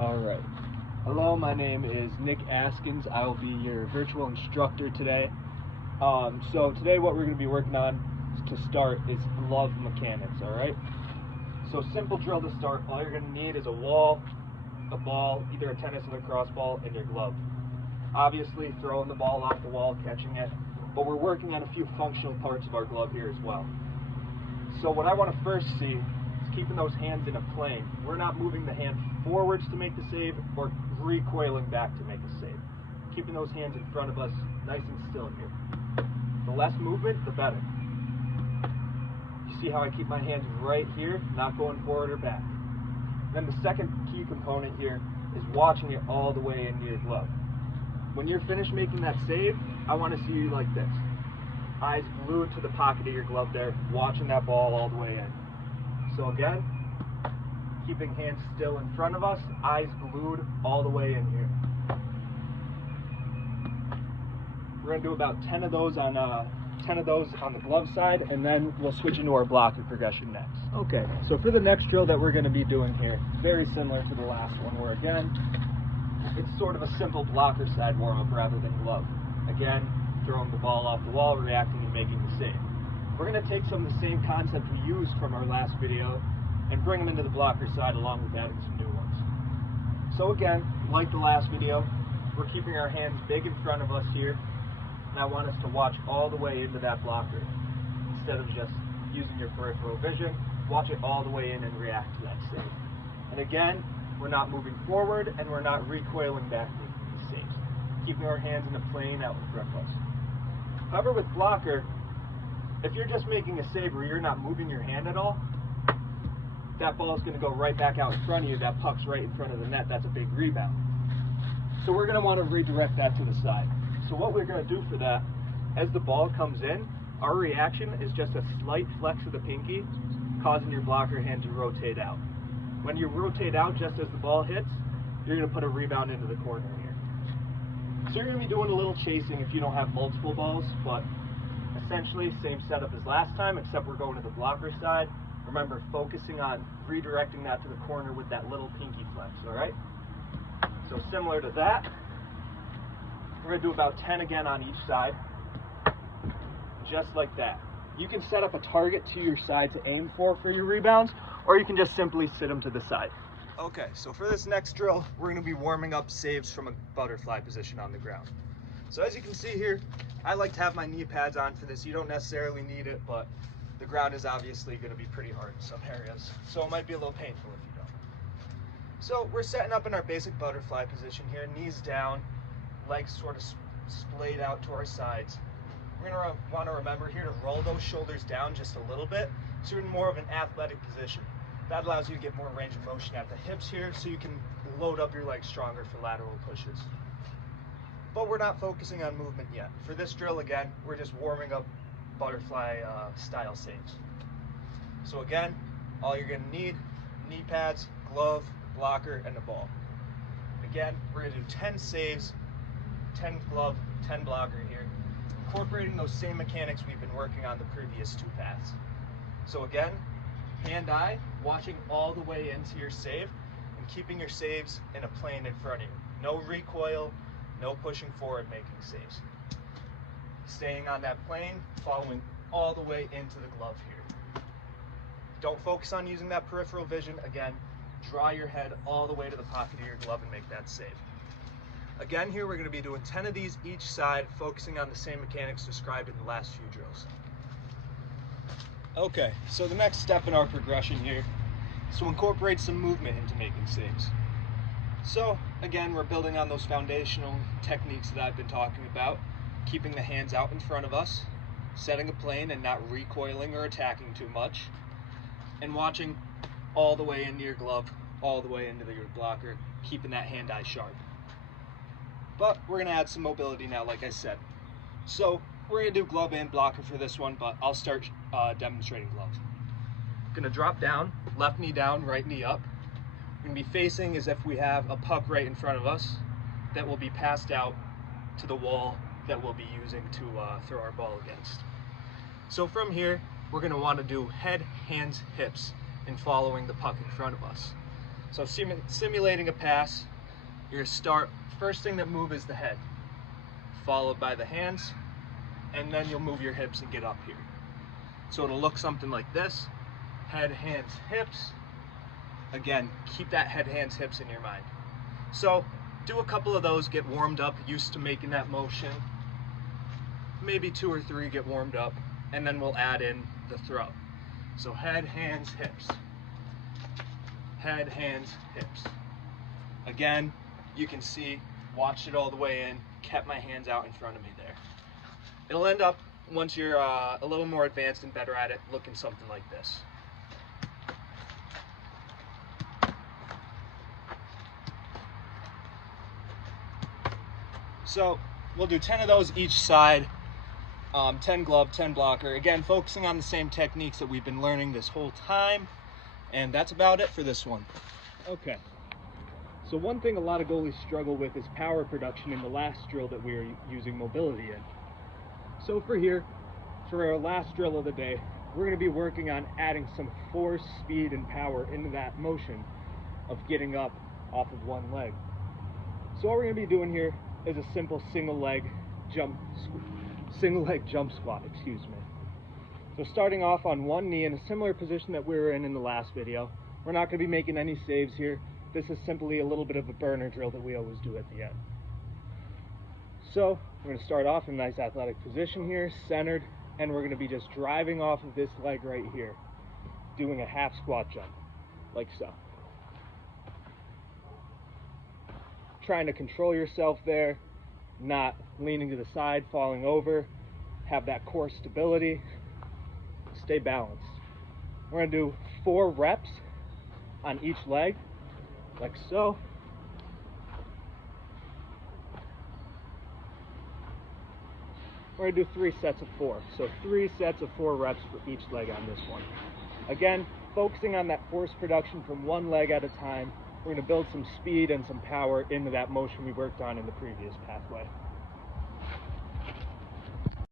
Alright. Hello, my name is Nick Askins. I will be your virtual instructor today. So today what we're going to be working on to start is glove mechanics, alright? So simple drill to start. All you're going to need is a wall, a ball, either a tennis or lacrosse ball, and your glove. Obviously throwing the ball off the wall, catching it, but we're working on a few functional parts of our glove here as well. So what I want to first see is keeping those hands in a plane. We're not moving the hand forwards to make the save or recoiling back to make a save. Keeping those hands in front of us nice and still here. The less movement, the better. You see how I keep my hands right here, not going forward or back. Then the second key component here is watching it all the way into your glove. When you're finished making that save, I want to see you like this. Eyes glued to the pocket of your glove there, watching that ball all the way in. So again, keeping hands still in front of us, eyes glued all the way in here. We're going to do about 10 of those on the glove side, and then we'll switch into our blocker progression next. Okay, so for the next drill that we're going to be doing here, very similar to the last one, where again, it's sort of a simple blocker side warm-up rather than glove. Again, throwing the ball off the wall, reacting and making the save. We're going to take some of the same concepts we used from our last video and bring them into the blocker side along with adding some new ones. So again, like the last video, we're keeping our hands big in front of us here, and I want us to watch all the way into that blocker. Instead of just using your peripheral vision, watch it all the way in and react to that save. And again, we're not moving forward and we're not recoiling back making these saves. Keeping our hands in a plane out in front of us. However, with blocker, if you're just making a save where you're not moving your hand at all, that ball is going to go right back out in front of you. That puck's right in front of the net. That's a big rebound. So we're going to want to redirect that to the side. So what we're going to do for that, as the ball comes in, our reaction is just a slight flex of the pinky, causing your blocker hand to rotate out. When you rotate out just as the ball hits, you're going to put a rebound into the corner here. So you're going to be doing a little chasing if you don't have multiple balls, but essentially same setup as last time, except we're going to the blocker side. Remember, focusing on redirecting that to the corner with that little pinky flex, alright? So similar to that, we're going to do about 10 again on each side, just like that. You can set up a target to your side to aim for your rebounds, or you can just simply sit them to the side. Okay, so for this next drill, we're going to be warming up saves from a butterfly position on the ground. So as you can see here, I like to have my knee pads on for this. You don't necessarily need it, but the ground is obviously going to be pretty hard in some areas, so it might be a little painful if you don't. So we're setting up in our basic butterfly position here, knees down, legs sort of splayed out to our sides. We're going to want to remember here to roll those shoulders down just a little bit, so you're in more of an athletic position. That allows you to get more range of motion at the hips here, so you can load up your legs stronger for lateral pushes. But we're not focusing on movement yet. For this drill, again, we're just warming up butterfly style saves. So again, all you're going to need, knee pads, glove, blocker, and a ball. Again, we're going to do 10 saves, 10 glove, 10 blocker here, incorporating those same mechanics we've been working on the previous two paths. So again, hand-eye, watching all the way into your save, and keeping your saves in a plane in front of you. No recoil, no pushing forward making saves. Staying on that plane, following all the way into the glove here. Don't focus on using that peripheral vision. Again, draw your head all the way to the pocket of your glove and make that save. Again, here we're going to be doing 10 of these each side, focusing on the same mechanics described in the last few drills. Okay, so the next step in our progression here is to incorporate some movement into making saves. So again, we're building on those foundational techniques that I've been talking about, keeping the hands out in front of us, setting a plane and not recoiling or attacking too much, and watching all the way into your glove, all the way into your blocker, keeping that hand-eye sharp. But we're going to add some mobility now, like I said. So we're going to do glove and blocker for this one, but I'll start demonstrating glove. Going to drop down, left knee down, right knee up. We're going to be facing as if we have a puck right in front of us that will be passed out to the wall that we'll be using to throw our ball against. So from here, we're going to want to do head, hands, hips in following the puck in front of us. So simulating a pass, you're gonna start, first thing that move is the head, followed by the hands, and then you'll move your hips and get up here. So it'll look something like this: head, hands, hips. Again, keep that head, hands, hips in your mind. So do a couple of those, get warmed up, used to making that motion. Maybe 2 or 3 get warmed up, and then we'll add in the throw. So head, hands, hips. Head, hands, hips. Again, you can see, watched it all the way in, kept my hands out in front of me there. It'll end up, once you're a little more advanced and better at it, looking something like this. So we'll do 10 of those each side, 10 glove, 10 blocker. Again, focusing on the same techniques that we've been learning this whole time. And that's about it for this one. Okay. So one thing a lot of goalies struggle with is power production in the last drill that we are using mobility in. So for our last drill of the day, we're going to be working on adding some force, speed, and power into that motion of getting up off of one leg. So what we're going to be doing here is a simple single leg jump squat, excuse me. So starting off on one knee in a similar position that we were in the last video. We're not going to be making any saves here. This is simply a little bit of a burner drill that we always do at the end. So we're going to start off in a nice athletic position here, centered, and we're going to be just driving off of this leg right here, doing a half squat jump, like so. Trying to control yourself there, not leaning to the side, falling over, have that core stability, stay balanced. We're going to do 4 reps on each leg, like so. We're going to do 3 sets of 4. So 3 sets of 4 reps for each leg on this one. Again, focusing on that force production from one leg at a time. We're going to build some speed and some power into that motion we worked on in the previous pathway.